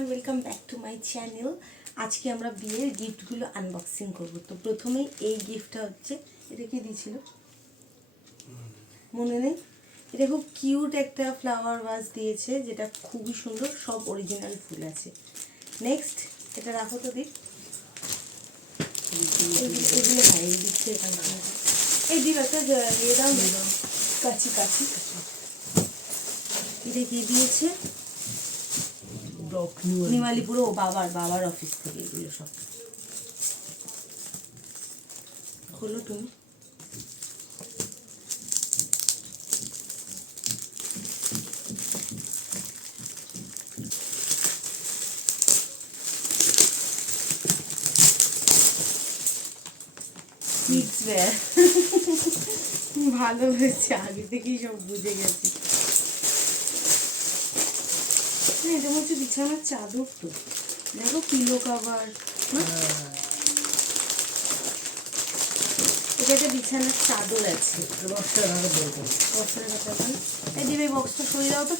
Everyone welcome back to my channel আজকে আমরা বিয়ের গিফটগুলো আনবক্সিং করব। তো প্রথমেই এই গিফটটা হচ্ছে এটা কি দিয়েছিল? মনে নেই? এটা খুব কিউট একটা ফ্লাওয়ার ভাস দিয়েছে যেটা খুবই সুন্দর সব অরিজিনাল ফুল আছে। নেক্সট এটা রাখো তো দিক এগুলো ভাই দিচ্ছে এই দিল একটা ইয়ে না। কাছি কাছি এটা কি দিয়েছে? ব্লক নিমালিপুরে ও বাবার বাবার অফিস থেকে এগুলো সব। খোলো তুমি। ভালো হয়েছে আগে থেকেই সব বুঝে গেছি। না, এটা হচ্ছে বিছানার চাদর তো। দেখো পিলো কাভার এটা একটা বিছানার চাদর আছে।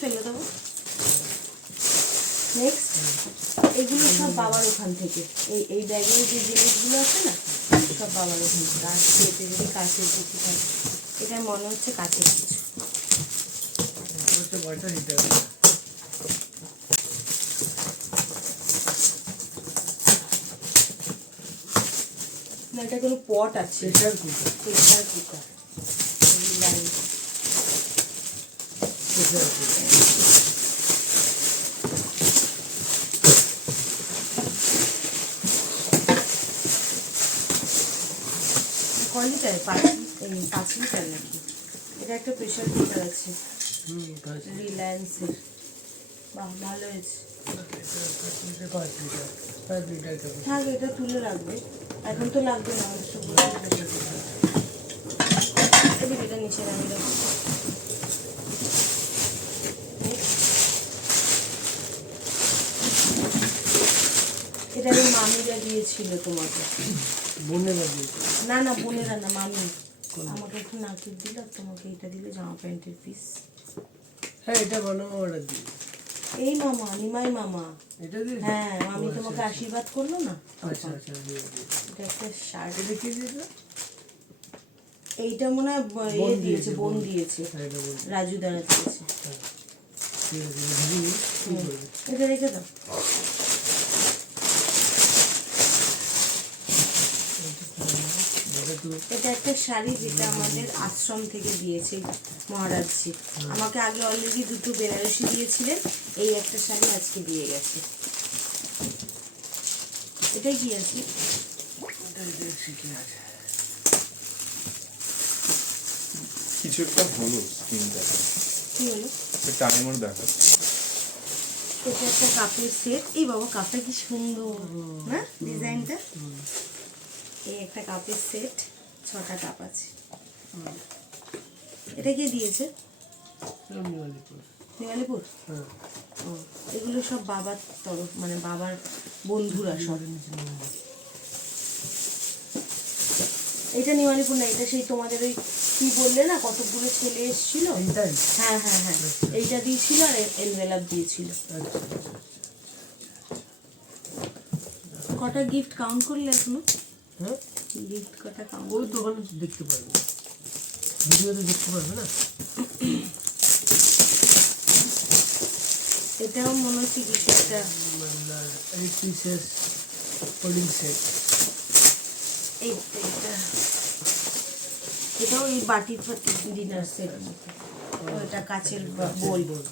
ফেলে দেবো। নেক্সট এগুলো সব বাবার ওখান থেকে। এই এই যে জিনিসগুলো আছে না, সব বাবার ওখান থেকে। যদি কিছু থাকে মনে হচ্ছে কাছের কিছু হচ্ছে বয়টা নিতে হবে না এটা কোনো পট আছে। Pressure cooker pressure cooker pressure cooker ক লিটার? পাঁচ পাঁচ লিটার নাকি? এটা একটা প্রেশার কুকার আছে। রিলায়েন্সের বাহ ভালো হয়েছে। থাক এটা তুলে রাখবে। এখন তো লাগবে না বলে দিলে এটা নিচে নামিয়ে এটা ওই মামিরা দিয়েছিল তোমাকে। বনে লাগিয়েছে না না বোনেরা না মামি। আমাকে একটু নাকির দিল তোমাকে এটা দিল জামা প্যান্টের পিস হ্যাঁ এটা বানাবো অর্ডার দিই এই মামা নিমাই মামা। হ্যাঁ আমি তোমাকে আশীর্বাদ করল না? আচ্ছা আচ্ছা। এটা একটা শার্ট। এইটা মনে হয় ইয়ে দিয়েছে বোন। দিয়েছে। হ্যাঁ রাজু দ্বারা দিয়েছে। এটা রেখে দাও। এটা একটা শাড়ি যেটা আমাদের আশ্রম থেকে দিয়েছে মহারাজজি। আমাকে আগে অলরেডি দুটো বেনারসি দিয়েছিলেন এই একটা শাড়ি আজকে দিয়ে গেছে। এটাই কি আছে? কিছু একটা হলো স্ক্রিনটা কি হলো? টাইমার দেখাচ্ছে এটা একটা কাপের সেট এই বাবা কাপটা কি সুন্দর না ডিজাইনটা এই একটা কাপের সেট ছটা কাপ আছে। এটা কে দিয়েছে? নেওয়ালিপুর হ্যাঁ। ও এগুলো সব বাবার তরফ মানে বাবার বন্ধুরা সব। এটা নিওয়ালিপুর না এটা সেই তোমাদের ওই কি বললে না কতগুলো ছেলে এসেছিল? হ্যাঁ হ্যাঁ হ্যাঁ। এইটা দিয়েছিল আর এনভেলাপ দিয়েছিল। আচ্ছা আচ্ছা। কটা গিফট কাউন্ট করলে এখনও? হ্যাঁ? গিফট কটা কাউন্ট ওই দোকানে দেখতে পারবে। ভিডিওতে দেখতে পারবে না? এটাও মনে হচ্ছে কিছু একটা। এইট পিসেস হোল্ডিং সেট এইটা এটা। এটাও এই বাটি ফাটি ডিনার সেট মতো। ওটা কাচের বা- বোল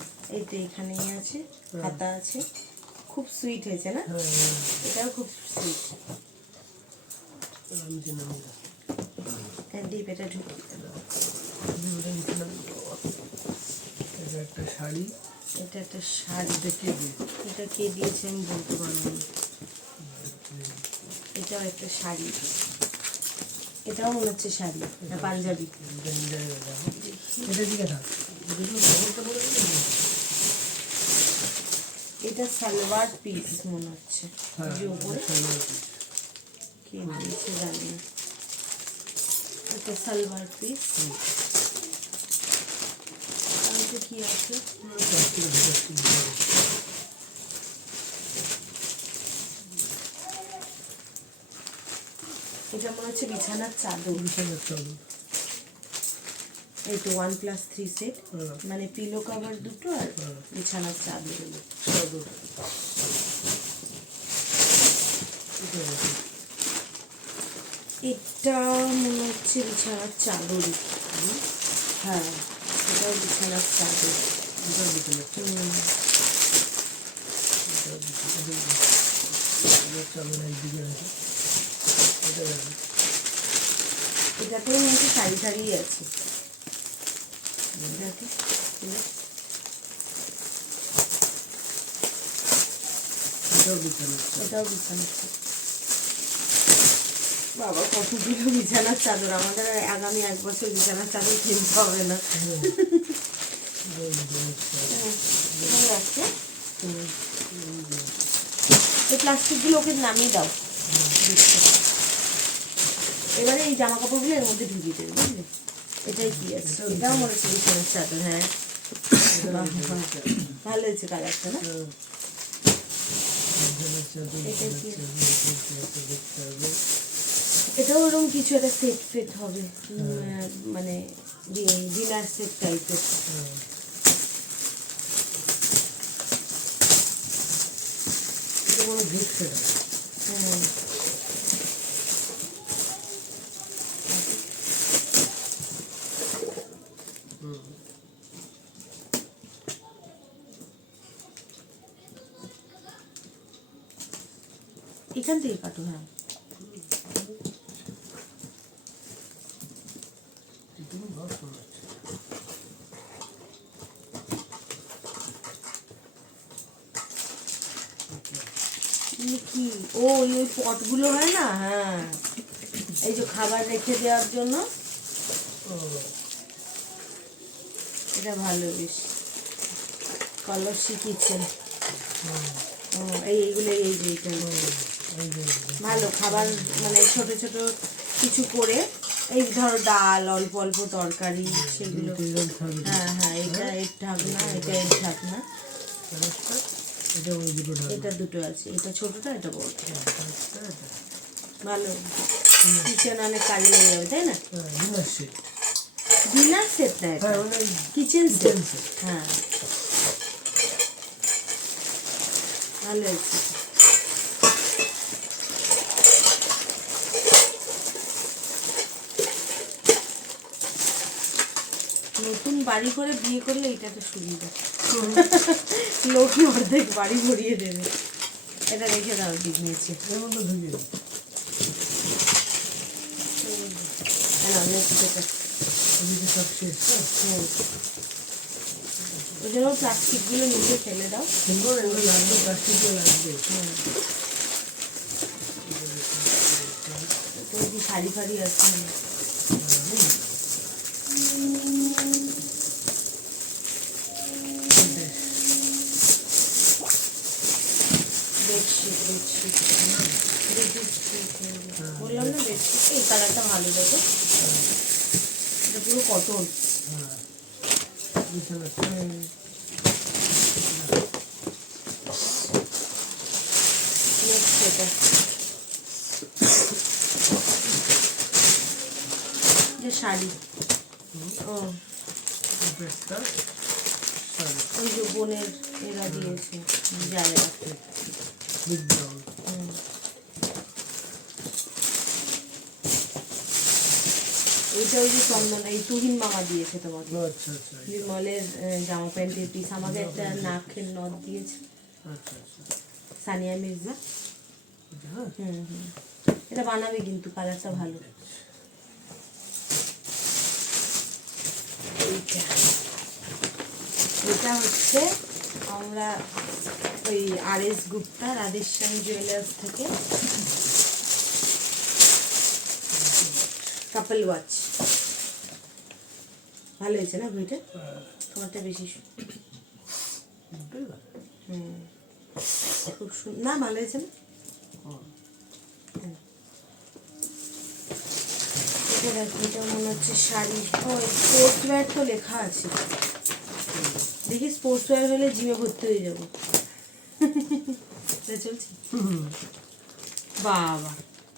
এখানেই আছে হাতা আছে। খুব সুইট হয়েছে না? হ্যাঁ এটাও খুব সুইট আমি জানাম এটা একটা শাড়ি এটা একটা শাড়ি এটা কে দিয়ে এটা কে দিয়েছে আমি বলতে পারব না এটাও একটা শাড়ি এটাও মনে হচ্ছে শাড়ি না পাঞ্জাবি এটা এটা দিকে থাক এটা সালোয়ার পিস মনে হচ্ছে হ্যাঁ উপরে। কি মানে নিয়েছে জানি না। একটা সালভার পিস কি আছে? এটা মনে হচ্ছে বিছানার চাদর। বিছানার চাদর। এই তো ওয়ান প্লাস থ্রি সেট মানে পিলো কভার দুটো আর হ্যাঁ। বিছানার চাদর। চাদর। এটা মনে হচ্ছে বিছানার চাদরই হ্যাঁ। এটাও বিছানার চাদর। চাদর। চাদর চাদর এটাতেও মনে হচ্ছে সারি সারি আছে। দেখি। এটাও বিছানার এটাও বিছানার চাদর। বাবা কতগুলো বিছানার চাদর আমাদের আগামী এক বছর বিছানার চাদর কিনতে হবে না হ্যাঁ। চাদর হ্যাঁ, এই প্লাস্টিকগুলো ওকে নামিয়ে দাও এবারে এই জামা কাপড়গুলো এর মধ্যে ঢুকিয়ে দেবে বুঝলি এটাই কি আছে এটাও মনে হচ্ছে বিছানার চাদর হ্যাঁ। ভালো হয়েছে কালারটা না হ্যাঁ। এটা কি? এটাও ওরকম কিছু একটা সেট ফেট হবে। মানে ডিনার সেট টাইপের হ্যাঁ। এখান থেকে কাটো হ্যাঁ এগুলো ভালো শোনাচ্ছে এগুলো কি ও ওই ওই পটগুলো হয় না? হ্যাঁ। এই যে খাবার রেখে দেওয়ার জন্য। এটা ভালো বেশ। কলসি হুম ও এই এইগুলো এই যে ভালো খাবার মানে ছোট ছোট কিছু করে এই ধরো ডাল অল্প অল্প তরকারি সেগুলো। হ্যাঁ হ্যাঁ এটা এর ঢাকনা এটা এর ঢাকনা। এটা দুটো আছে এটা ছোটটা এটা বড়টা। ভালো। কিচেন অনেক কাজে লেগে যাবে তাই না? হ্যাঁ ডিনার সেট। না এটা? হ্যাঁ কিচেন সেট। হ্যাঁ। ভালো হয়েছে। নতুন বাড়ি করে বিয়ে করলে এটা তো সুবিধা। লোকই অর্ধেক বাড়ি ভরিয়ে দেবে। এটা রেখে দাও দিক দিই। হ্যাঁ ওই জন্য প্লাস্টিকগুলো নিচে ফেলে দাও। লাগবে শাড়ি ফাড়ি আছে না বেডশিট বেডশিট বললাম না বেডশিট এই ভালো দেখো এটা পুরো কটন যে শাড়ি। ও। ওই যে বোনের এরা দিয়েছে জায়গা এইটা ওই যে চন্দন এই তুহিন মামা দিয়েছে তোমাকে। আচ্ছা আচ্ছা বিমলের জামা প্যান্টের পিস আমাকে একটা নাকের নথ দিয়েছে। আচ্ছা আচ্ছা। সানিয়া মির্জা। হুম হুম। এটা বানাবে কিন্তু কালারটা ভালো। এইটা। এটা হচ্ছে আমরা ওই R S Gupta Radheshyam jewellers থেকে। কাপল ওয়াচ ভালো হয়েছে না হ্যাঁ, তোমারটা বেশি খুব সুন্দর না ভালো হয়েছে না? হচ্ছে শাড়ি। স্পোর্টস ওয়্যার তো লেখা আছে। দেখি স্পোর্টস ওয়্যার হলে জিমে ভর্তি হয়ে যাব। বাবা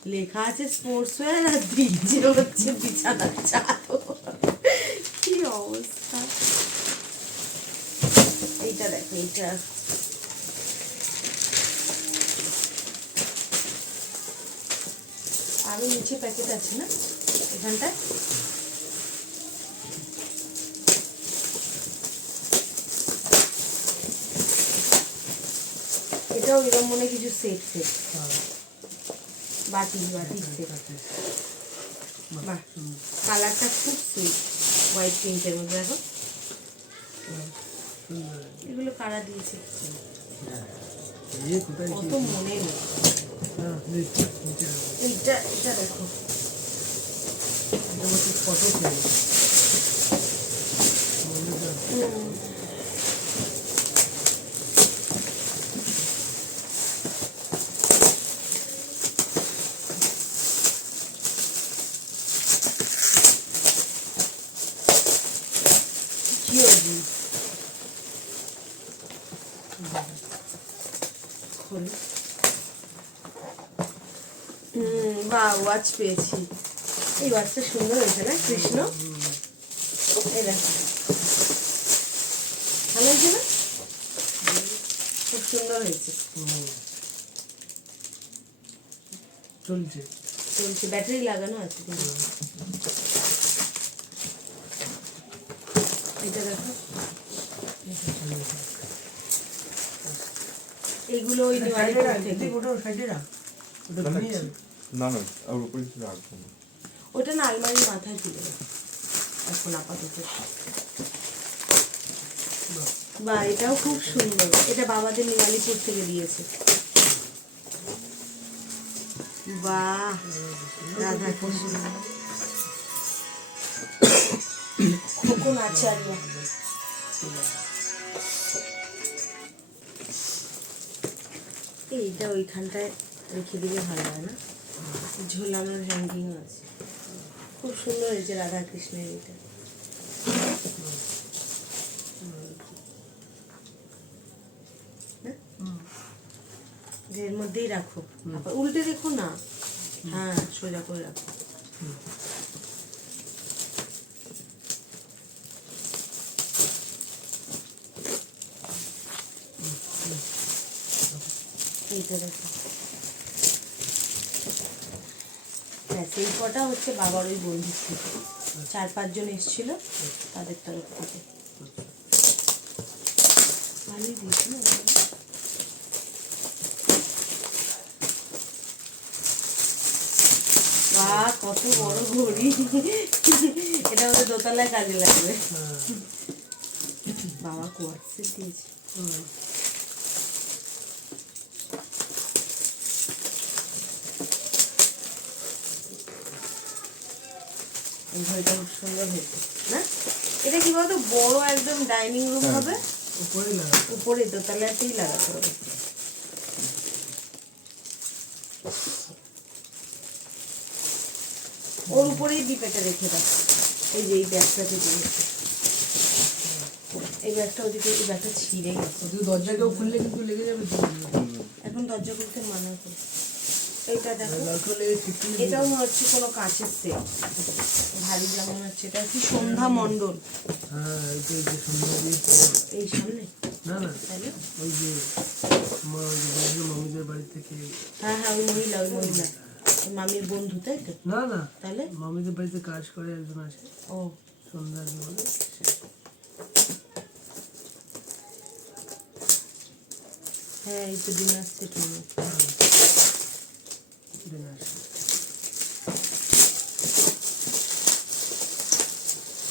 লেখা আছে স্পোর্টস ওয়্যার আর দিচ্ছে হচ্ছে বিছানার চাদর কি অবস্থা এইটা দেখো এইটা আরও নিচে প্যাকেট আছে না? এখানটায়? এটাও এরকম মনে কিছু সেট সেট হ্যাঁ। বাটি বাটি সেট আছে বাহ। কালারটা খুব সুইট হোয়াইট পিঙ্কের মধ্যে দেখো। এগুলো কারা দিয়েছে? এই কোথায় কি অত মনে নেই। হ্যাঁ। এইটা এটা দেখো ফটো ফ্রেম হুম। জিওজি খোলো হুম বা ওয়াচ পেয়েছি। এই ওয়াচটা সুন্দর হয়েছে না কৃষ্ণ? এই দেখো। ভালো হয়েছে না? খুব সুন্দর হয়েছে। চলছে। চলছে ব্যাটারি লাগানো আছে এটা দেখো। এইগুলো ওই সাইডে থেকে। ওটা সাইডে রাখ। ওটা না, না, ভেঙে যাবে। না না আর উপরে কিছু রাখব না। ওটা না আলমারির মাথায় তুলে এখন আপাতত। বাহ, বা এটাও খুব সুন্দর। এটা বাবাদের নিওয়ালিপুর থেকে দিয়েছে। বাহ রাধা কৃষ্ণ। খোকন আচার্য এইটা ওইখানটায় রেখে দিলে ভালো হয় না? ঝোলানোর হ্যাঙ্গিংও আছে। খুব সুন্দর হয়েছে রাধা কৃষ্ণের এটা। যে এর মধ্যেই রাখো। উল্টে দেখো না? হ্যাঁ সোজা করে রাখো। দেখো। ব্যাস এই কটা হচ্ছে বাবার ওই বন্ধুর থেকে। চার পাঁচজন এসেছিল তাদের তরফ থেকে। ভালোই না। কত বড় ঘড়ি। এটা আমাদের দোতলায় কাজে লাগবে। হ্যাঁ। বাবা কোয়ার্সের দিয়েছে। হুম। খুব সুন্দর হয়েছে। না? এটা কি বলতো? বড় একদম ডাইনিং রুম হ্যাঁ। হবে? উপরেই লাগা উপরে দোতলাতেই লাগাতে হবে। ওর উপরেই ডিপেটা রেখে দাও। এই যে এই ব্যাগটাতে দিয়েছে। এই ব্যাগটা ওদিকে এই ব্যাগটা ছিঁড়ে গেছে। ওদিকে দরজা কেউ খুললে কিন্তু লেগে যাবে। এখন দরজা খুলতে মানা করে এইটা দেখো। এটাও মনে হচ্ছে কোনো কাঁচের সেট ভারী যেমন হচ্ছে, এটা কি সন্ধ্যা এই সামনে? হ্যাঁ হ্যাঁ মামির বন্ধু, তাই তো? না না তাহলে? মামিদের বাড়িতে কাজ করে একজন আছে ও। সন্ধ্যা হ্যাঁ এই তো মনে হয়।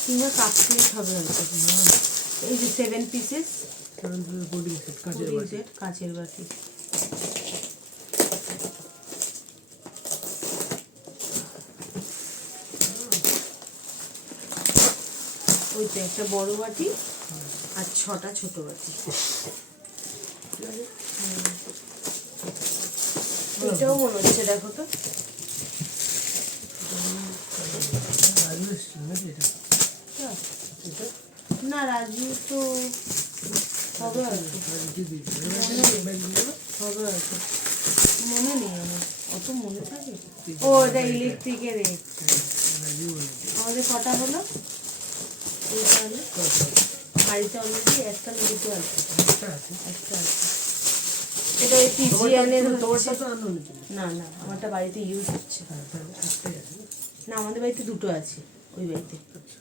কিংবা কাপ প্লেট হবে হয়তো এই যে সেভেন পিসেস সেট কাজের বাড়ি কাঁচের বাটি। ওই তো একটা বড় বাটি আর ছটা ছোট বাটি। এটাও মনে হচ্ছে, দেখো তো। না, রাজু তো হবে হয়তো হবে হয়তো মনে নেই আমার, অত মনে থাকে? ও, এটা ইলেকট্রিকের আমাদের কটা হলো? এইটা হলো বাড়িতে অলরেডি একটা না আছে। একটা আছে। এটা ওই তো আনো নি না না আমারটা বাড়িতে ইউজ হচ্ছে। হ্যাঁ না? আমাদের বাড়িতে দুটো আছে ওই বাড়িতে। আচ্ছা।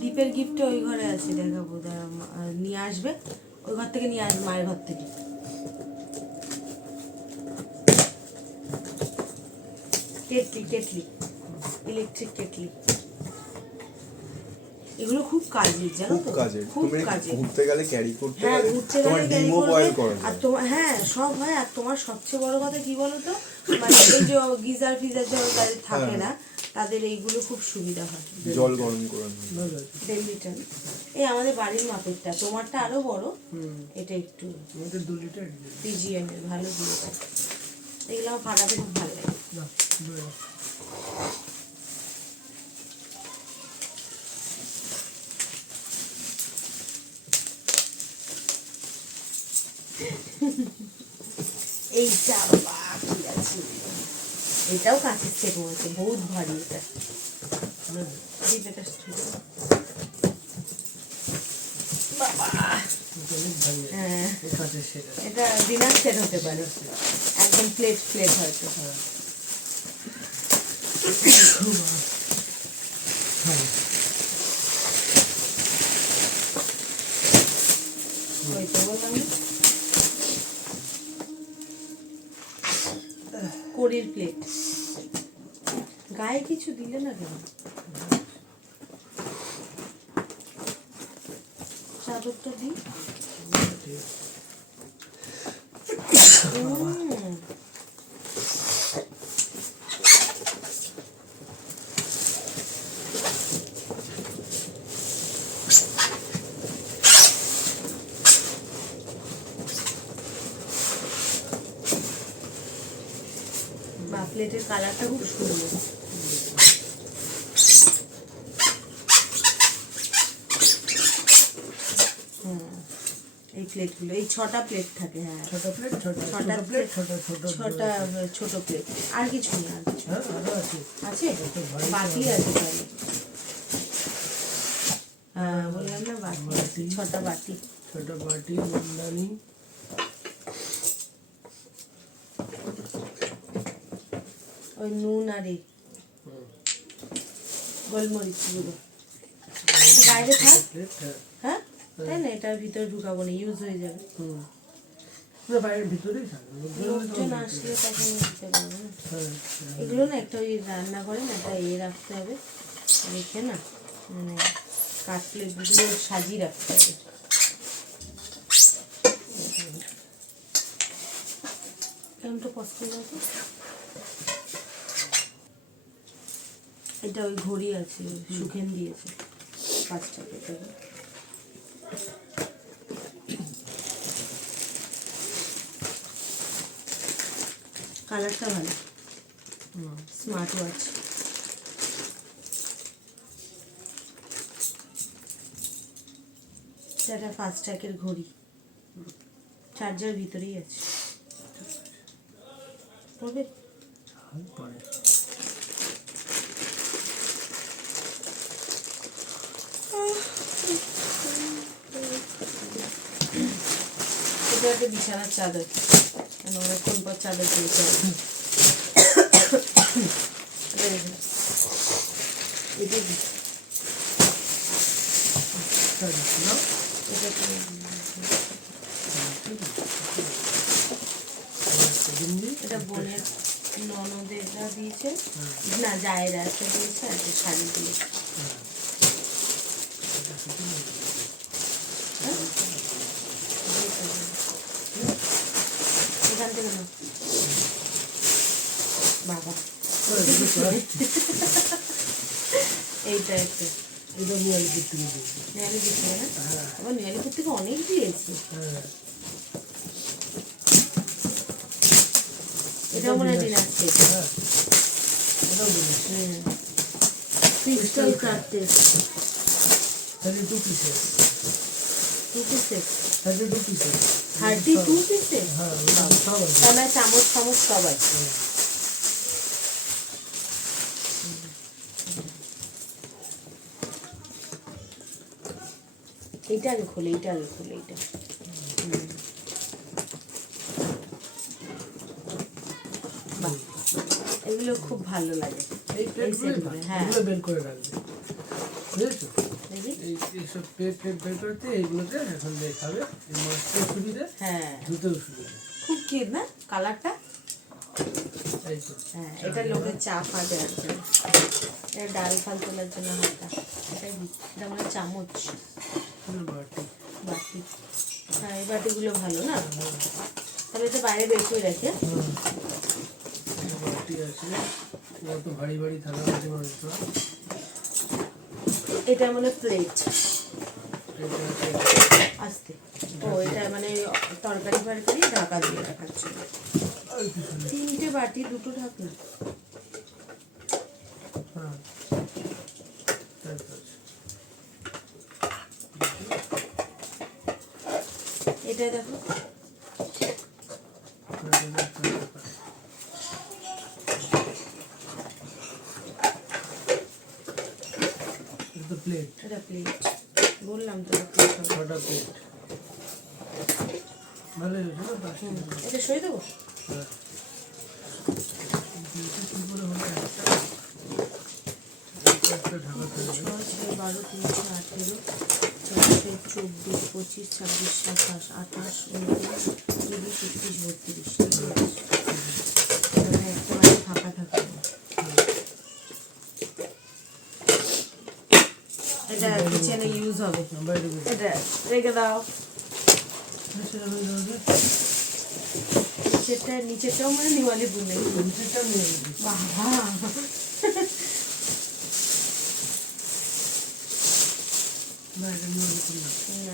দীপের গিফটটা ওই ঘরে আছে দেখাবো নিয়ে আসবে। ওই ঘর থেকে নিয়ে আসবে মায়ের ঘর থেকে। Kettle kettle electric kettle. এগুলো খুব কাজের জানো খুব তো? খুব কাজের। ঘুরতে গেলে ক্যারি করতে হ্যাঁ ঘুরতে গেলে ডিমও করবে। আর তোমার হ্যাঁ সব হয় আর তোমার সবচেয়ে বড় কথা কি বলো তো মানে এই যে গিজার ফিজার যারা তাদের থাকে হ্যাঁ। না তাদের এইগুলো খুব সুবিধা হয়। জল গরম করে ডেলিটার এই আমাদের বাড়ির মাপেরটা তোমারটা আরও বড়। হুম। এটা একটু আমাদের দু লিটার। পিজিএম এর ভালো দিয়ে এগুলো আমার ফাটাতে খুব ভালো লাগে। এইটা বাকি আছে। এটাও কাঁচের সেট মনে বহুত ভারী এটা। হ্যাঁ হতে পারে। একদম প্লেট প্লেট হয়তো। হ্যাঁ হ্যাঁ ওই তো বললাম না। কড়ির প্লেট গায়ে কিছু দিলে না কেন? চাদরটা দিই ঠিক আছে উম। বা প্লেটের কালারটা খুব সুন্দর এই প্লেটগুলো এই ছটা প্লেট থাকে হ্যাঁ। ছোট প্লেট ছোট ছটা প্লেট ছোট ছোট ছটা ছোট প্লেট আর কিছু নেই আর কিছু হ্যাঁ আছে। বাটি আছে তাহলে। হ্যাঁ বললাম না বাটি। ছটা বাটি। ছোট বাটি মুন্দানি। ওই নুন আর এই গোলমরিচগুলো বাইরে থাক। হ্যাঁ? তাই না? এটার ভিতরে ঢুকাবো না ইউজ হয়ে যাবে। হ্যাঁ। এগুলো না একটা ওই রান্না করে না একটা এ রাখতে হবে। রেখে না মানে কাঠ প্লেটগুলো সাজিয়ে রাখতে হবে। কেমনটা কষ্ট করব এটা ওই ঘড়ি আছে সুখেন দিয়েছে পাঁচটা পেতে কালারটা ভালো। Smart watch. এটা ফাস্ট ট্র্যাকের ঘড়ি। চার্জার ভিতরেই আছে। তবে পরে। এটা বিছানার চাদর। ওরা কোন পর চাদর পেয়েছে এটা? বোনের দিয়েছে, না, জায়েরা একটা দিয়েছে, আর শাড়ি দিয়েছে হ্যাঁ? এখান থেকে না বাবা এইটা একটা। এটা দিয়েছি না? হ্যাঁ। আবার নিয়ালিপুর থেকে অনেক দিয়েছে। হ্যাঁ। এটা মনে হয় ডিনার সেট হ্যাঁ। এটাও দিয়েছি হুম। ক্রিস্টাল কাটতে তাহলে two pieces two pieces thirty two pieces thirty two pieces হ্যাঁ ওটা সব আছে। তাহলে চামচ চামচ সবাই। এইটা আগে খুলে এইটা আগে খুলে। বাহ, এগুলো খুব ভালো লাগে। হ্যাঁ। বের করে রাখবে। বুঝেছ? এইসব প্লেট প্লেট বের করতে এইগুলোতে এখন দিয়ে এই মাছতেও সুবিধা হ্যাঁ। ধুতেও সুবিধা। খুব কিউট না? কালারটা? হ্যাঁ এটা চা ফা দেওয়ার জন্য এটা ডাল ফাল তোলার জন্য এটা চামচ। হ্যাঁ এই বাটিগুলো ভালো না? তাহলে বাইরে বের করে রাখি। আছে এটা মানে আস্তে। মানে তরকারি দিয়ে রাখার জন্য। তিনটে বাটি, দুটো ঢাকনা হ্যাঁ তাই তো আছে। এটা দেখো প্লেট এটা প্লেট বললাম তো ছটা প্লেট ভালোই হয়েছে এটা সই দেবো? হ্যাঁ। বারো তিনশো আঠেরো চব্বিশ পঁচিশ ছাব্বিশ সাতাশ আঠাশ উনত্রিশ তিরিশ একত্রিশ বত্রিশ একটা বাড়ি ফাঁকা থাকবে এটা কিচেনে ইউজ হবে এটা রেখে দাও নিচেরটা নিচেরটাও মানে নিওয়ালি নিয়ে যাবে। বাবা না এটা নিয়ে যাবে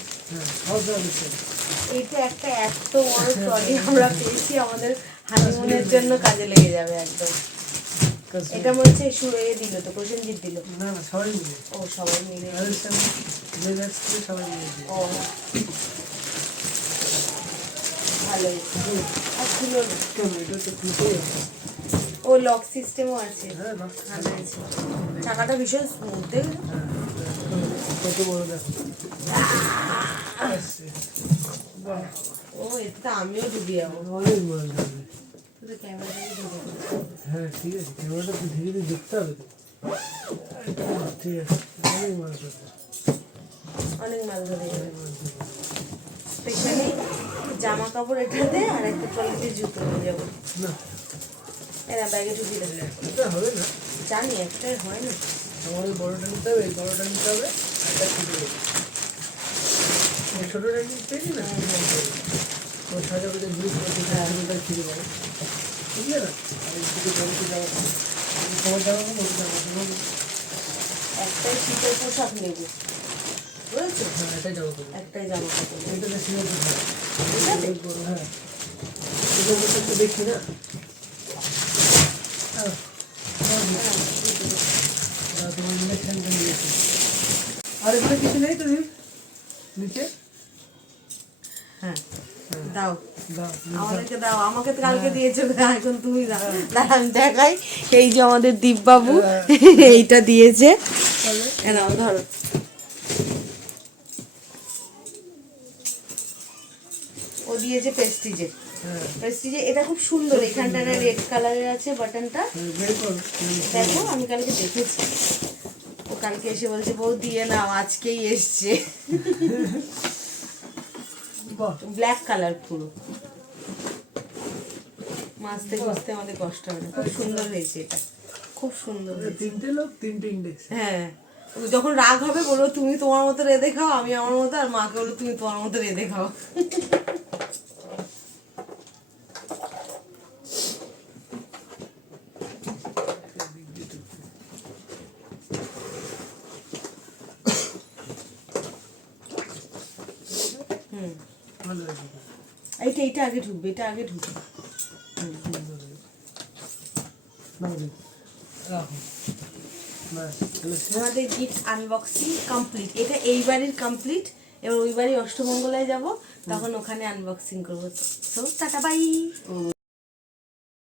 এইটা একটা এত বড় ট্রলি আমরা পেয়েছি আমাদের হানিমুনের জন্য কাজে লেগে যাবে একদম। এটা মনে হচ্ছে শুয়ে দিল তো প্রসেনজিৎ দিল। না না সবাই মিলে। ও সবাই মিলে। সবাই মিলে ও। ভালোই। আর খুলো তো খুলতেই ও লক সিস্টেমও আছে। হ্যাঁ ভালো আছে। চাকাটা ভীষণ স্মুথ দেখো হ্যাঁ। বড় দেখো। ও এতে আমিও ডুবে যাব। অনেক ডুবে যাব। হ্যাঁ ঠিক আছে ক্যামেরাটা তো ধীরে ধীরে দেখতে হবে তো। ঠিক আছে অনেক মাছ আছে অনেক মাছ ধরে। স্পেশালি জামা কাপড় এটাতে আর একটা ট্রলিতে জুতো নিয়ে যাব। না। এরা ব্যাগে ঢুকিয়ে দেবে। এটা হবে না। জানি একটাই হয় না। আমার ওই বড়টা নিতে হবে এই বড়টা নিতে হবে একটা ছোটো এই ছোটোটা নিতে না ও সাজা করে ব্রিজ করতে ছোটোটা ছিঁড়ে যাবে বুঝলে না? আর এই দুটো বড়তে যাওয়া জামা কাপড় ওটা জামা কাপড় একটাই শীতের পোশাক নেব। বুঝেছ? হ্যাঁ এটাই জামা একটাই নেব। এটা হবে হ্যাঁ। ঠিক আছে? হ্যাঁ। একটু দেখি না? হ্যাঁ হ্যাঁ, দুটো দেবো। আর তোমার ইন্ডাকশানটা নিয়েছি আর এখানে কিছু নেই তো দিন নিচে? হ্যাঁ দাও। দাও আমাদেরকে দাও আমাকে কালকে দিয়েছ এখন তুমি দাও। দাঁড়া, দেখাই। এই যে আমাদের দীপবাবু এইটা দিয়েছে। নাও ধরো। ও দিয়েছে পেস্টিজে হ্যাঁ। এটা খুব সুন্দর এখানটা রেড কালারের আছে বাটনটা দেখো আমি কালকে দেখেছি। ও কালকে এসে বলছে বউ দিয়ে নাও আজকেই এসছে। ব্ল্যাক কালার পুরো। মাছতে কষতে আমাদের কষ্ট হবে না। খুব সুন্দর হয়েছে এটা। খুব সুন্দর তিনটে লোক তিনটে ইন্ডেক্স হ্যাঁ। যখন রাগ হবে বলব তুমি তোমার মতো রেঁধে খাও আমি আমার মতো আর মাকে বলব তুমি তোমার মতো রেঁধে খাও হুম ভালো হয়েছে এইটা এইটা আগে ঢুকবে, এটা আগে ঢুকবে। আমাদের গিফট আনবক্সিং কমপ্লিট এটা এইবারের কমপ্লিট এবার ওইবারই অষ্টমঙ্গলায় যাব, তখন ওখানে আনবক্সিং করব। তো, টাটা বাই